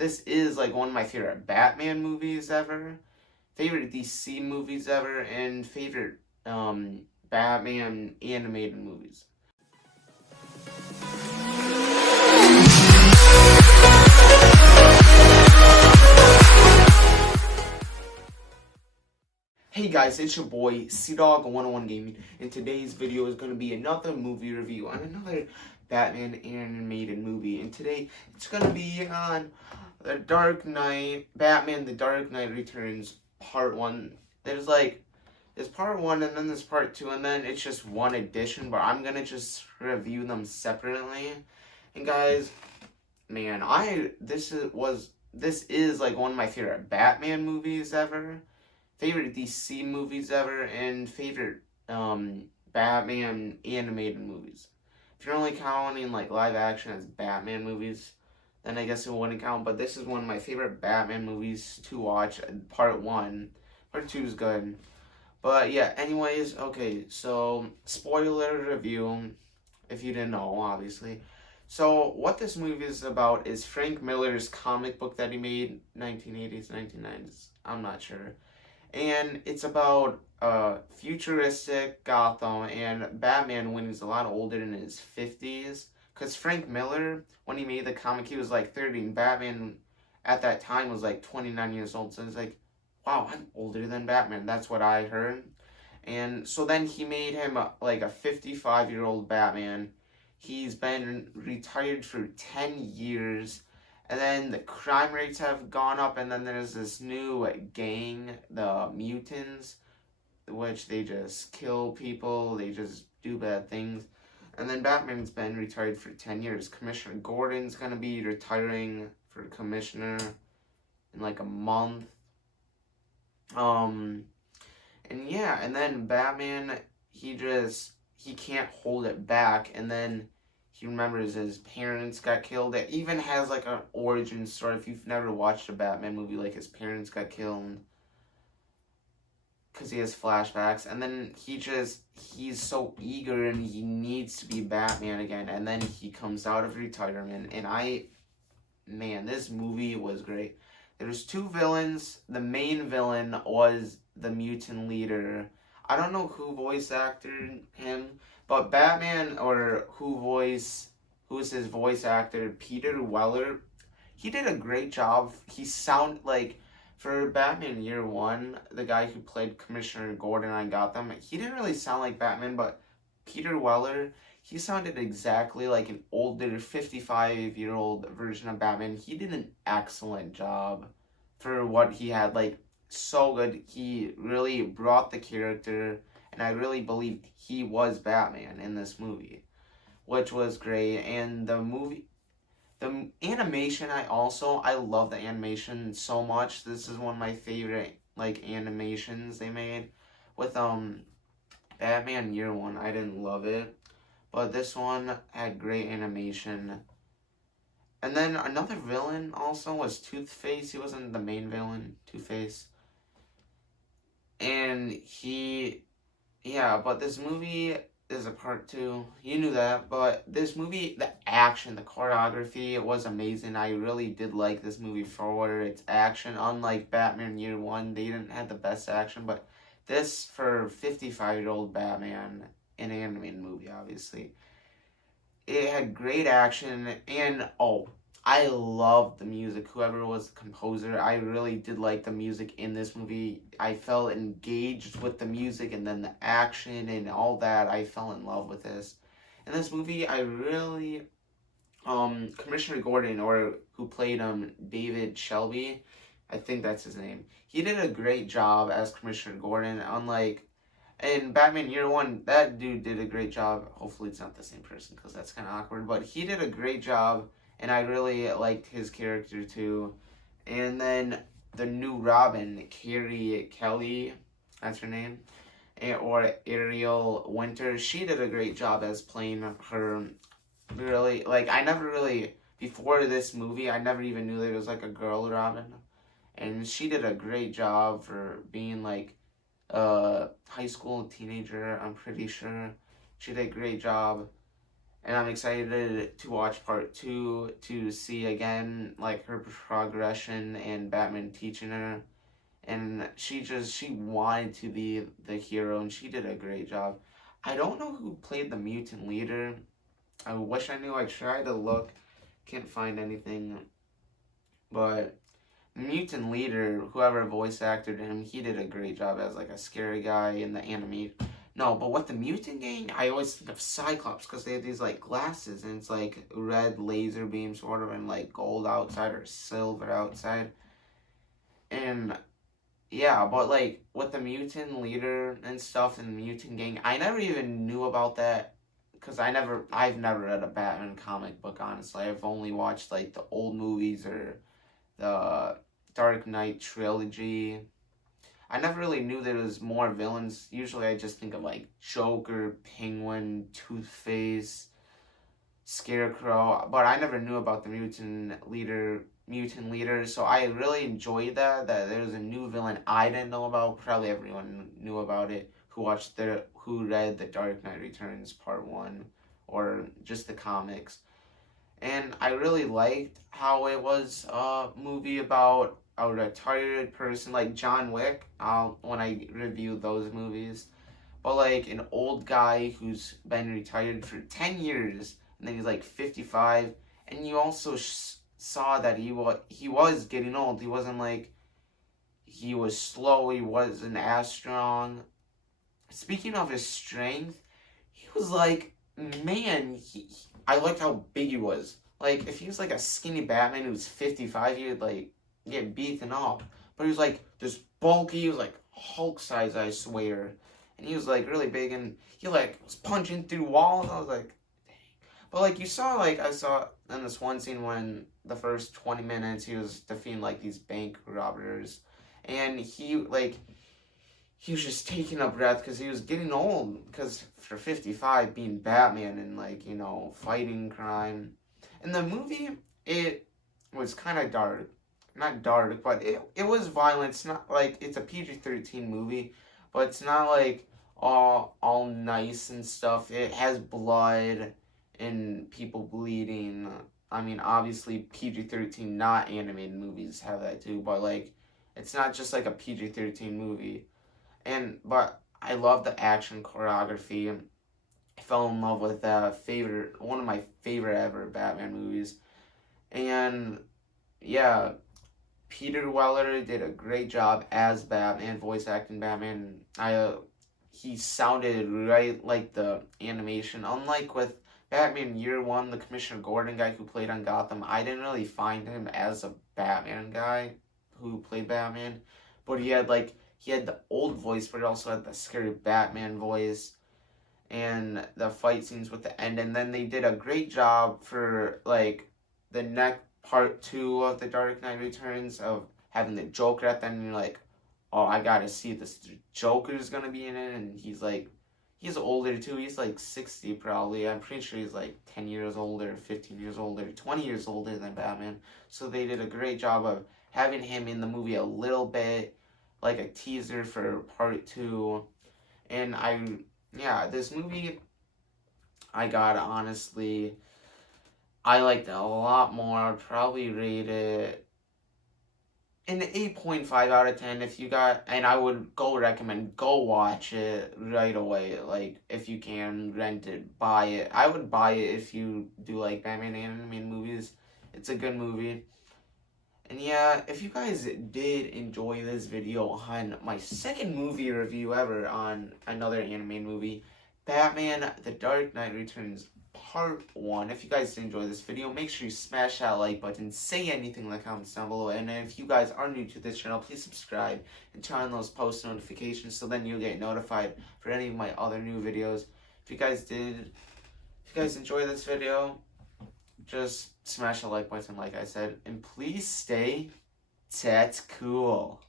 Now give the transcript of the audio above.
this is like one of my favorite Batman movies ever, favorite DC movies ever, and favorite Batman animated movies. Hey guys, it's your boy CDawg101 Gaming, and today's video is going to be another movie review on another Batman animated movie. And today it's going to be on The Dark Knight, Batman The Dark Knight Returns Part 1. There's Part 1 and then there's Part 2, and then it's just one edition, but I'm going to just review them separately. And guys, man, this is like one of my favorite Batman movies ever, favorite DC movies ever, and favorite Batman animated movies. If you're only counting like live action as Batman movies, then I guess it wouldn't count, but this is one of my favorite Batman movies to watch. Part 1. Part 2 is good. But yeah, anyways, okay, so spoiler review, if you didn't know, obviously. So what this movie is about is Frank Miller's comic book that he made, 1980s, 1990s, I'm not sure. And it's about futuristic Gotham and Batman when he's a lot older, in his 50s. Because Frank Miller, when he made the comic, he was like 30, and Batman at that time was like 29 years old. So it's like, wow, I'm older than Batman. That's what I heard. And so then he made him like a 55-year-old Batman. He's been retired for 10 years. And then the crime rates have gone up, and then there's this new gang, the Mutants, which they just kill people, they just do bad things. And then Batman's been retired for 10 years. Commissioner Gordon's gonna be retiring for commissioner in like a month. And yeah, and then Batman, he can't hold it back, and then he remembers his parents got killed. It even has like an origin story. If you've never watched a Batman movie, like his parents got killed, because he has flashbacks. And then he's so eager and he needs to be Batman again. And then he comes out of retirement. And man, this movie was great. There's two villains. The main villain was the mutant leader. I don't know who voice acted him, but Batman, or who's his voice actor, Peter Weller, he did a great job. He sounded like, for Batman Year One, the guy who played Commissioner Gordon on Gotham, he didn't really sound like Batman, but Peter Weller, he sounded exactly like an older 55-year-old version of Batman. He did an excellent job for what he had, like, so good. He really brought the character, and I really believed he was Batman in this movie, which was great. And the animation, I love the animation so much. This is one of my favorite like animations they made. With Batman Year One, I didn't love it, but this one had great animation. And then another villain also was Two-Face. He wasn't the main villain, Two-Face. And but this movie is a part 2. You knew that, but this movie, the action, the choreography, it was amazing. I really did like this movie for its action. Unlike Batman Year One, they didn't have the best action, but this, for 55-year-old Batman, an animated movie, obviously, it had great action. And I loved the music. Whoever was the composer, I really did like the music in this movie. I felt engaged with the music, and then the action and all that. I fell in love with this. In this movie, I really, Commissioner Gordon, or who played David Shelby, I think that's his name. He did a great job as Commissioner Gordon. Unlike in Batman Year One, that dude did a great job. Hopefully it's not the same person, because that's kind of awkward. But he did a great job, and I really liked his character too. And then the new Robin, Carrie Kelly, that's her name, or Ariel Winter, she did a great job as playing her. Really, like, before this movie, I never even knew there was like a girl Robin. And she did a great job for being like a high school teenager, I'm pretty sure. She did a great job. and I'm excited to watch part 2 to see again like her progression and Batman teaching her. And she wanted to be the hero, and she did a great job. I don't know who played the mutant leader. I wish I knew. I tried to look, can't find anything. But mutant leader, whoever voice acted him, he did a great job as like a scary guy in the anime. No, but what the mutant gang, I always think of Cyclops because they have these like glasses and it's like red laser beam sort of and like gold outside or silver outside. And yeah, but like with the mutant leader and stuff and the mutant gang, I never even knew about that because I've never read a Batman comic book, honestly. I've only watched like the old movies or the Dark Knight trilogy. I never really knew there was more villains. Usually I just think of like Joker, Penguin, Two-Face, Scarecrow, but I never knew about the mutant leader, so I really enjoyed that there was a new villain I didn't know about. Probably everyone knew about it who read the Dark Knight Returns Part 1 or just the comics. And I really liked how it was a movie about a retired person like John Wick when I reviewed those movies. But like an old guy who's been retired for 10 years and then he's like 55, and you also saw that he was getting old. He wasn't like, he was slow, he wasn't as strong. Speaking of his strength, he was like, man, I liked how big he was. Like, if he was like a skinny Batman who was 55, he would like get beaten up. But he was like this bulky, he was like Hulk size, I swear. And he was like really big and he like was punching through walls. I was like, dang. But like you saw, like I saw in this one scene when the first 20 minutes he was defeating like these bank robbers. And he was just taking a breath because he was getting old. Because for 55, being Batman and like, you know, fighting crime. In the movie, it was kind of dark. Not dark, but it was violent. It's not like, it's a PG-13 movie, but it's not like all nice and stuff. It has blood and people bleeding. I mean, obviously PG-13 not animated movies have that too, but like it's not just like a PG-13 movie. But I love the action choreography. I fell in love with one of my favorite ever Batman movies. And yeah, Peter Weller did a great job as Batman, voice acting Batman. He sounded right like the animation. Unlike with Batman Year One, the Commissioner Gordon guy who played on Gotham, I didn't really find him as a Batman guy who played Batman. But he had the old voice, but he also had the scary Batman voice. And the fight scenes with the end. And then they did a great job for like the next part 2 of the Dark Knight Returns of having the Joker at the end. And you're like, oh, I gotta see this. Joker's gonna be in it. And he's older too. He's like 60 probably. I'm pretty sure he's like 10 years older, 15 years older, 20 years older than Batman. So they did a great job of having him in the movie a little bit, like a teaser for part 2. And this movie, I liked it a lot more. I'd probably rate it an 8.5 out of 10 if you got, and I would go watch it right away. Like, if you can, rent it, buy it. I would buy it if you do like Batman animated movies. It's a good movie. And yeah, if you guys did enjoy this video on my second movie review ever on another animated movie, Batman The Dark Knight Returns Part 1. If you guys did enjoy this video, make sure you smash that like button, say anything in the comments down below, and if you guys are new to this channel, please subscribe and turn on those post notifications so then you'll get notified for any of my other new videos. If you guys enjoy this video, just smash the like button like I said, and please stay cool.